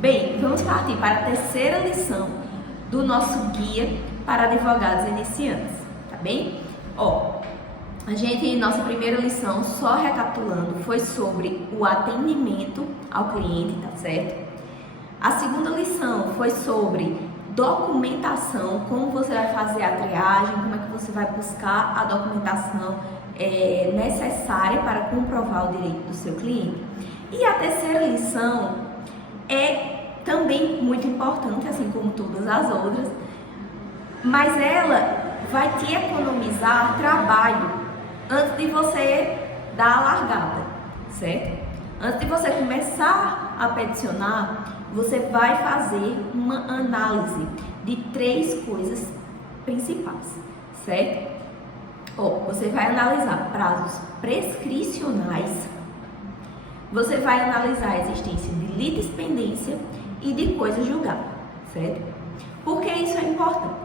Bem, vamos partir para a terceira lição do nosso guia para advogados iniciantes, tá bem? Nossa primeira lição, só recapitulando, foi sobre o atendimento ao cliente, tá certo? A segunda lição foi sobre documentação, como você vai fazer a triagem, como é que você vai buscar a documentação necessária para comprovar o direito do seu cliente. E a terceira lição é também muito importante, assim como todas as outras, mas ela vai te economizar trabalho antes de você dar a largada, certo? Antes de você começar a peticionar, você vai fazer uma análise de 3 coisas principais, certo? Você vai analisar prazos prescricionais, você vai analisar a existência de litispendência e de coisa julgada, certo? Por que isso é importante?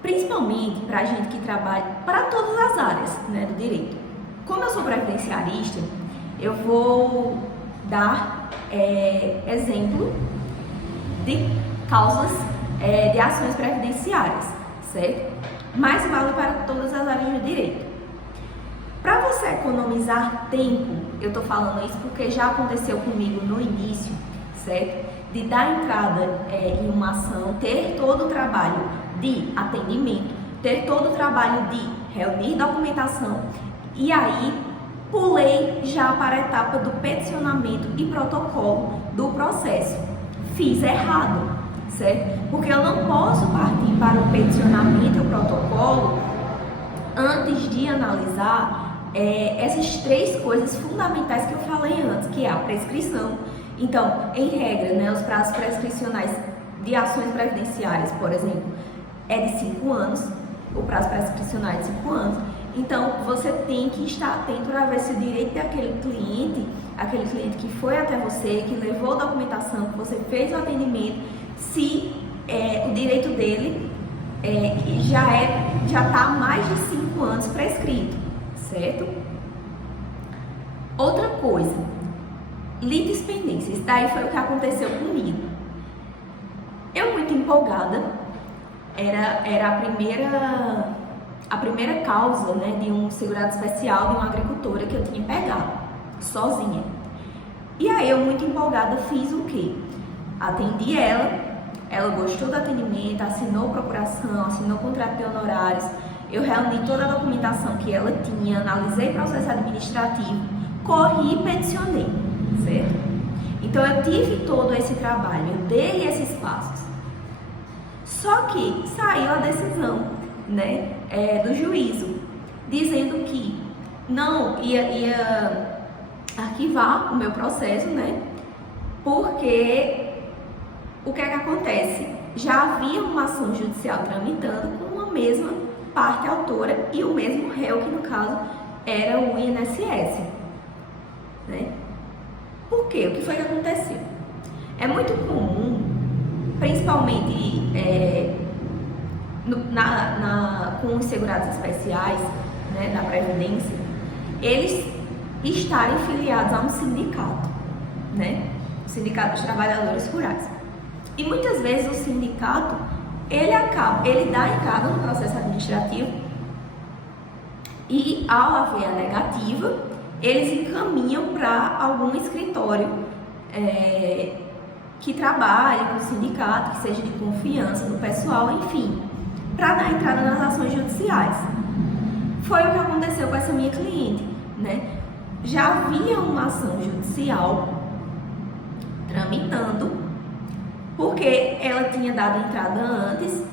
Principalmente para a gente que trabalha para todas as áreas, né, do direito. Como eu sou previdenciarista, eu vou dar exemplo de causas de ações previdenciárias, certo? Mas vale para todas as áreas do direito. Para você economizar tempo, eu estou falando isso porque já aconteceu comigo no início, certo? De dar entrada em uma ação, ter todo o trabalho de atendimento, ter todo o trabalho de reunir documentação e aí pulei já para a etapa do peticionamento e protocolo do processo. Fiz errado, certo? Porque eu não posso partir para o peticionamento e o protocolo antes de analisar essas 3 coisas fundamentais que eu falei antes, que é a prescrição. Então, em regra, né, os prazos prescricionais de ações previdenciárias, por exemplo, é de 5 anos, o prazo prescricional é de 5 anos. Então, você tem que estar atento para ver se o direito daquele cliente, aquele cliente que foi até você, que levou a documentação, que você fez o atendimento, se o direito dele já está há mais de 5 anos prescrito, certo? Outra coisa, litispendência. Isso daí foi o que aconteceu comigo. Eu, muito empolgada, era a primeira causa, né, de um segurado especial de uma agricultora que eu tinha pegado, sozinha. E aí eu, muito empolgada, fiz o quê? Atendi ela gostou do atendimento, assinou procuração, assinou contrato de honorários, eu reuni toda a documentação que ela tinha, analisei processo administrativo, corri e peticionei, certo? Então eu tive todo esse trabalho, eu dei esses passos. Só que saiu a decisão, né, do juízo, dizendo que não ia arquivar o meu processo, né, porque o que é que acontece? Já havia uma ação judicial tramitando com a mesma parte autora e o mesmo réu, que no caso era o INSS, né? Por quê? O que foi que aconteceu? É muito comum, principalmente com os segurados especiais, né, da Previdência, eles estarem filiados a um sindicato, né? O Sindicato dos Trabalhadores Rurais. E muitas vezes o sindicato, ele dá entrada no processo administrativo e, ao haver a negativa, eles encaminham para algum escritório que trabalhe com o sindicato, que seja de confiança do pessoal, enfim, para dar entrada nas ações judiciais. Foi o que aconteceu com essa minha cliente, né? Já havia uma ação judicial tramitando, porque ela tinha dado entrada antes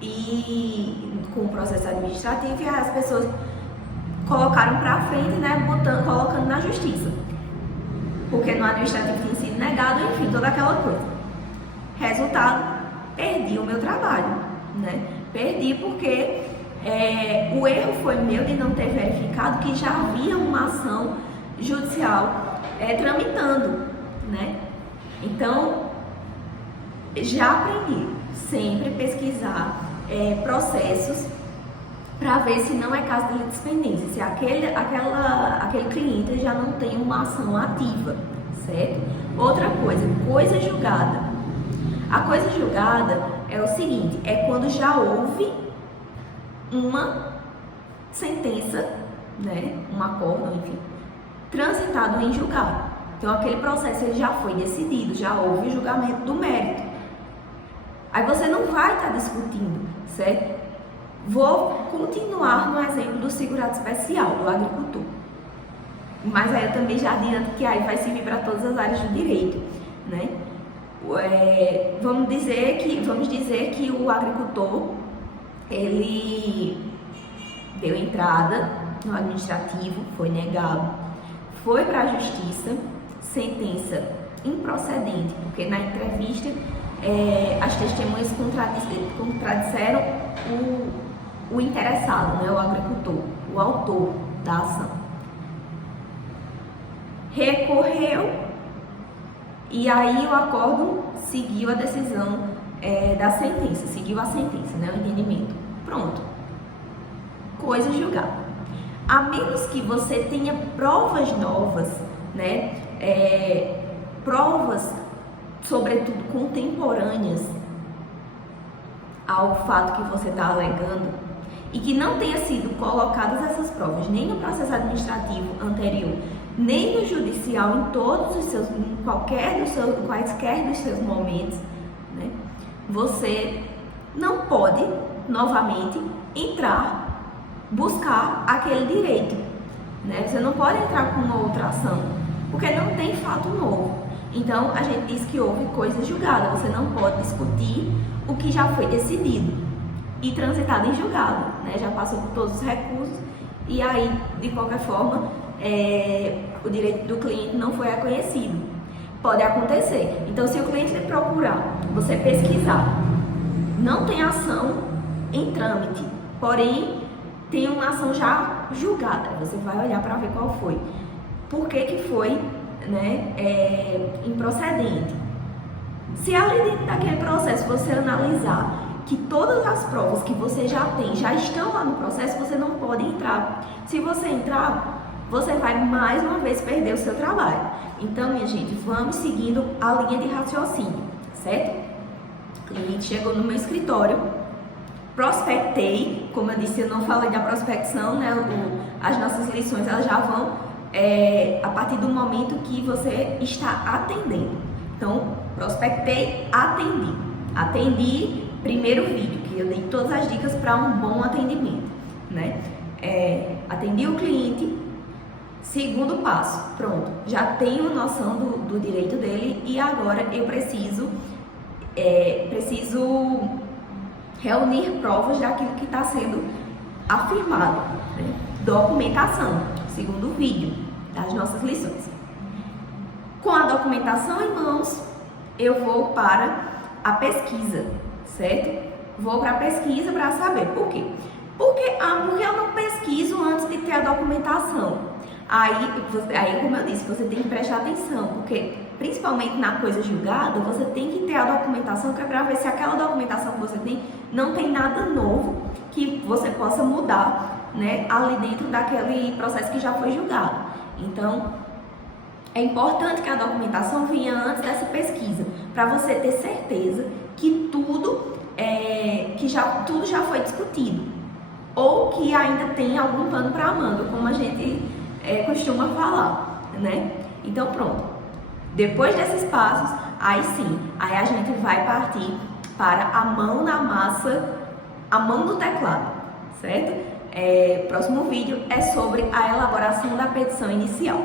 e com o processo administrativo, e as pessoas colocaram para frente, né, colocando na justiça, porque no administrativo tinha sido negado, enfim, toda aquela coisa. Resultado, perdi o meu trabalho, né? Perdi porque o erro foi meu de não ter verificado que já havia uma ação judicial tramitando, né? Então, já aprendi sempre pesquisar processos para ver se não é caso de litispendência, se aquele cliente já não tem uma ação ativa, certo? Outra coisa, coisa julgada. A coisa julgada é o seguinte, é quando já houve uma sentença, né, um acordo, enfim, transitado em julgado. Então aquele processo ele já foi decidido, já houve o julgamento do mérito. Aí você não vai estar discutindo, certo? Vou continuar no exemplo do segurado especial, do agricultor. Mas aí eu também já adianto que aí vai servir para todas as áreas do direito, né? Vamos dizer que o agricultor, ele deu entrada no administrativo, foi negado, foi para a justiça, sentença improcedente, porque na entrevista as testemunhas contradisseram o interessado, né, o agricultor, o autor da ação. Recorreu e aí o acórdão seguiu a decisão da sentença, seguiu a sentença, né, o entendimento. Pronto. Coisa julgada. A menos que você tenha provas novas, né, provas, sobretudo contemporâneas, ao fato que você está alegando, e que não tenha sido colocadas essas provas nem no processo administrativo anterior, nem no judicial, em quaisquer dos seus momentos, né, você não pode novamente buscar aquele direito, né? Você não pode entrar com uma outra ação, porque não tem fato novo. Então, a gente diz que houve coisa julgada, você não pode discutir o que já foi decidido e transitado em julgado, né? Já passou por todos os recursos e aí, de qualquer forma, o direito do cliente não foi reconhecido. Pode acontecer. Então, se o cliente lhe procurar, você pesquisar, não tem ação em trâmite, porém tem uma ação já julgada, você vai olhar para ver qual foi. Por que foi, né, improcedente? Se ali dentro daquele processo você analisar que todas as provas que você já tem já estão lá no processo, você não pode entrar. Se você entrar, você vai mais uma vez perder o seu trabalho. Então, minha gente, vamos seguindo a linha de raciocínio, certo? O cliente chegou no meu escritório, prospectei, como eu disse, eu não falei da prospecção, né? As nossas lições elas já vão a partir do momento que você está atendendo. Então, prospectei, atendi, primeiro vídeo, que eu dei todas as dicas para um bom atendimento, né? Atendi o cliente, segundo passo, pronto, já tenho noção do direito dele e agora eu preciso reunir provas daquilo que está sendo afirmado, né? Documentação, segundo vídeo das nossas lições. Com a documentação em mãos, eu vou para a pesquisa, certo? Vou para a pesquisa para saber por quê. Porque eu não pesquiso antes de ter a documentação. Aí, como eu disse, você tem que prestar atenção, porque principalmente na coisa julgada, você tem que ter a documentação, que é para ver se aquela documentação que você tem não tem nada novo que você possa mudar, né, ali dentro daquele processo que já foi julgado. Então, é importante que a documentação venha antes dessa pesquisa, para você ter certeza que tudo já foi discutido, ou que ainda tem algum pano para manga, como a gente costuma falar, né? Então, pronto. Depois desses passos, aí sim, aí a gente vai partir para a mão na massa, a mão no teclado, certo? Próximo vídeo é sobre a elaboração da petição inicial.